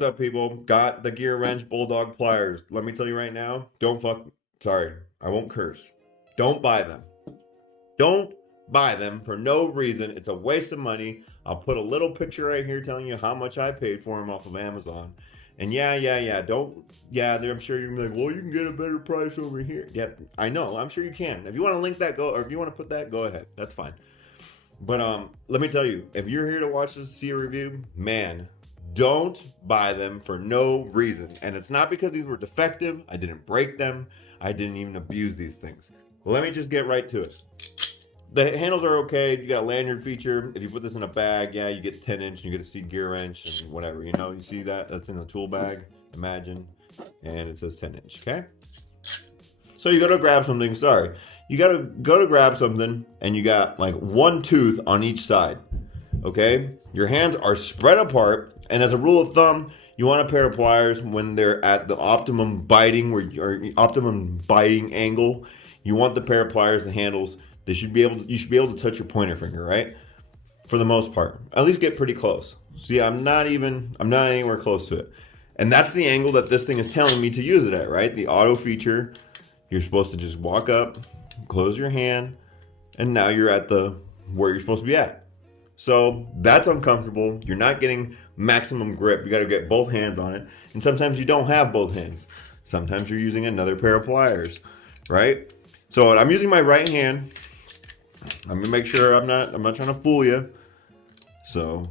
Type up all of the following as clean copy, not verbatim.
What's up, people? Got the Gearwrench Bulldog pliers. Let me tell you right now, sorry, I won't curse. Don't buy them. Don't buy them for no reason. It's a waste of money. I'll put a little picture right here telling you how much I paid for them off of Amazon. And yeah, I'm sure you're gonna be like, well, you can get a better price over here. Yeah, I know, I'm sure you can. If you want to link that, go, or if you want to put that, go ahead. That's fine. But let me tell you, if you're here to watch this, see a review, man, don't buy them for no reason. And it's not because these were defective. I didn't break them. I didn't even abuse these things. Let me just get right to it. The handles are okay. You got a lanyard feature. If you put this in a bag, yeah, you get 10-inch. You get to see gear wrench and whatever. You know, you see that? That's in the tool bag. Imagine. And it says 10-inch, okay? So you go to grab something. Sorry. You got to go to grab something, and you got like one tooth on each side, okay? Your hands are spread apart. And as a rule of thumb, you want a pair of pliers when they're at the optimum biting or optimum biting angle. You want the pair of pliers, the handles. You should be able to touch your pointer finger, right? For the most part, at least get pretty close. See, I'm not anywhere close to it. And that's the angle that this thing is telling me to use it at, right? The auto feature. You're supposed to just walk up, close your hand, and now you're at where you're supposed to be at. So that's uncomfortable. You're not getting maximum grip. You got to get both hands on it. And sometimes you don't have both hands. Sometimes you're using another pair of pliers, right? So I'm using my right hand. I'm gonna make sure I'm not trying to fool you. So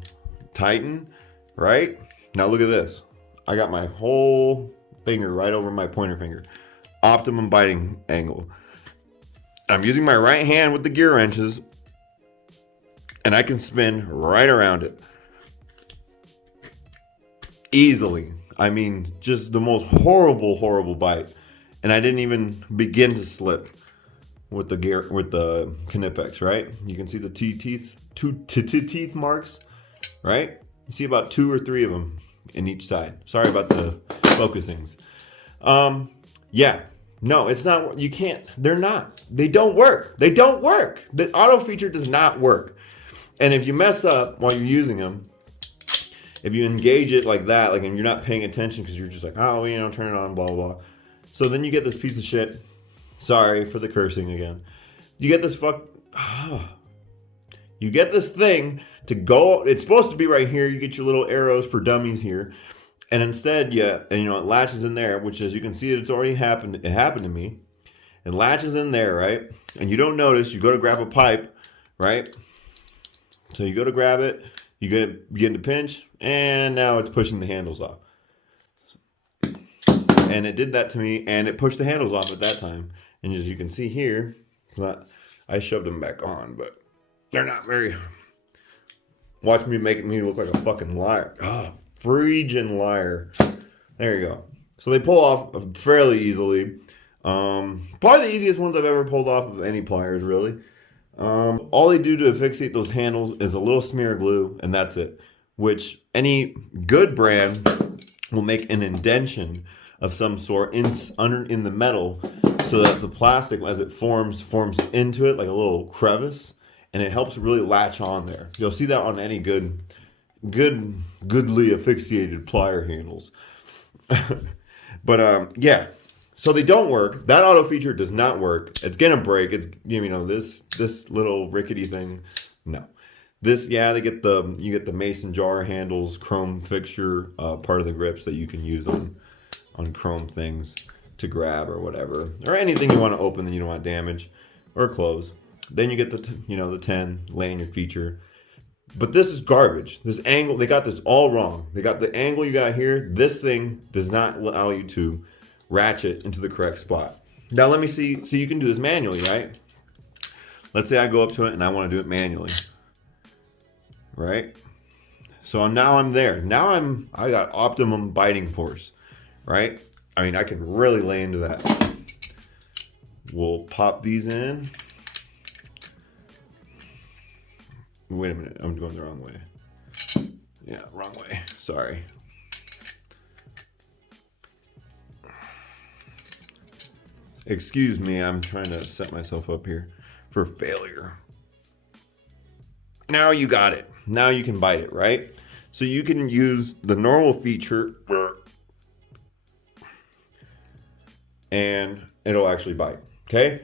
tighten, right? Now look at this. I got my whole finger right over my pointer finger. Optimum biting angle. I'm using my right hand with the gear wrenches, and I can spin right around it easily. I mean, just the most horrible bite, and I didn't even begin to slip with the Knipex, right? You can see the teeth marks, right? You see about 2 or 3 of them in each side. Sorry about the focusings. Yeah. No, it's not. You can't. They're not. They don't work. They don't work. The auto feature does not work. And if you mess up while you're using them, if you engage it like that, like, and you're not paying attention because you're just like, oh, you know, turn it on, blah, blah, blah. So then you get this piece of shit. Sorry for the cursing again. You get this you get this thing to go. It's supposed to be right here. You get your little arrows for dummies here. And instead, it latches in there, which, as you can see, it's already happened. It happened to me. It latches in there, right? And you don't notice. You go to grab a pipe, right? So you go to grab it. You begin to pinch, and now it's pushing the handles off. And it did that to me, and it pushed the handles off at that time. And as you can see here, I shoved them back on, but they're not very. Watch me make me look like a fucking liar. Oh, freaking liar. There you go. So they pull off fairly easily. Probably the easiest ones I've ever pulled off of any pliers, really. All they do to fixate those handles is a little smear glue, and that's it. Which any good brand will make an indentation of some sort in the metal, so that the plastic, as it forms into it like a little crevice, and it helps really latch on there. You'll see that on any goodly asphyxiated plier handles. But yeah, so they don't work. That auto feature does not work. It's gonna break. It's, this little rickety thing. No, this, yeah, you get the mason jar handles, chrome fixture, part of the grips that you can use on chrome things to grab or whatever, or anything you want to open that you don't want to damage or close. Then you get the 10 lanyard feature. But this is garbage. This angle, they got this all wrong. They got the angle you got here. This thing does not allow you to ratchet into the correct spot. Now let me see. So you can do this manually, right? Let's say I go up to it and I want to do it manually, right? So now I'm there. Now I got optimum biting force, right? I mean, I can really lay into that. We'll pop these in. Wait a minute, I'm going the wrong way. Yeah, wrong way. Sorry. Excuse me, I'm trying to set myself up here for failure. Now you got it. Now you can bite it, right? So you can use the normal feature and it'll actually bite. Okay?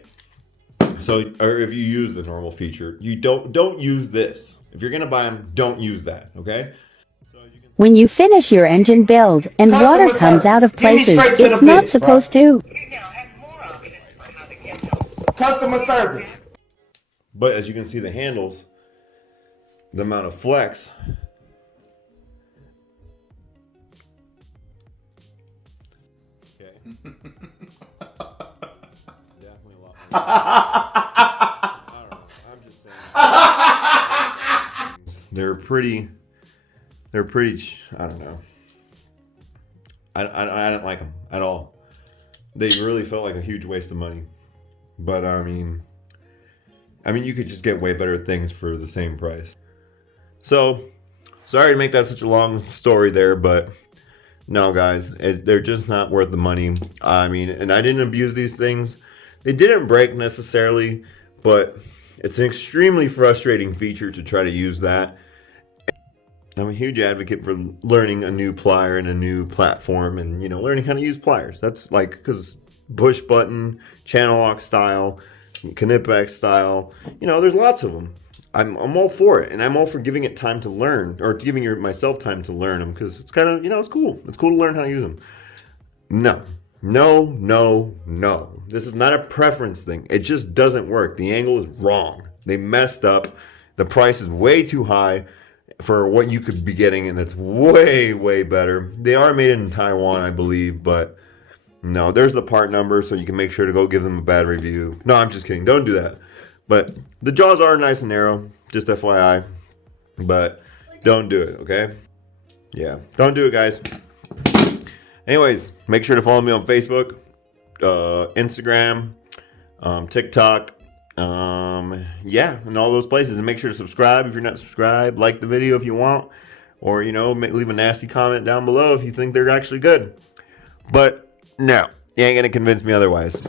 So, or if you use the normal feature, you don't use this. If you're gonna buy them, don't use that. Okay? When you finish your engine build and water comes out of places it's not supposed to. Customer service. But as you can see, the handles, the amount of flex. Okay. Definitely a lot more. I don't know. I'm just saying. They're pretty, I don't know. I don't like them at all. They really felt like a huge waste of money. But I mean, you could just get way better things for the same price. So, sorry to make that such a long story there, but no, guys, they're just not worth the money. I mean, and I didn't abuse these things. They didn't break necessarily, but it's an extremely frustrating feature to try to use that. I'm a huge advocate for learning a new plier and a new platform and, you know, learning how to use pliers. That's like, because push button, channel lock style, Knipex style, you know, there's lots of them. I'm all for it, and I'm all for giving it time to learn, or giving myself time to learn them, because it's kind of, you know, it's cool. It's cool to learn how to use them. No. This is not a preference thing. It just doesn't work. The angle is wrong. They messed up. The price is way too high for what you could be getting, and it's way, way better. They are made in Taiwan, I believe, but no, there's the part number, so you can make sure to go give them a bad review. No, I'm just kidding. Don't do that. But the jaws are nice and narrow, just FYI. But don't do it, okay? Yeah, don't do it, guys. Anyways, make sure to follow me on Facebook, Instagram, TikTok, yeah, and all those places. And make sure to subscribe if you're not subscribed. Like the video if you want, or, you know, leave a nasty comment down below if you think they're actually good. But no, you ain't gonna convince me otherwise.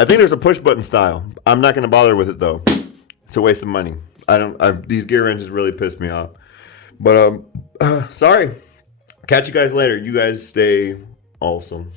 I think there's a push button style. I'm not gonna bother with it though. It's a waste of money. These gear wrenches really pissed me off. But sorry. Catch you guys later. You guys stay awesome.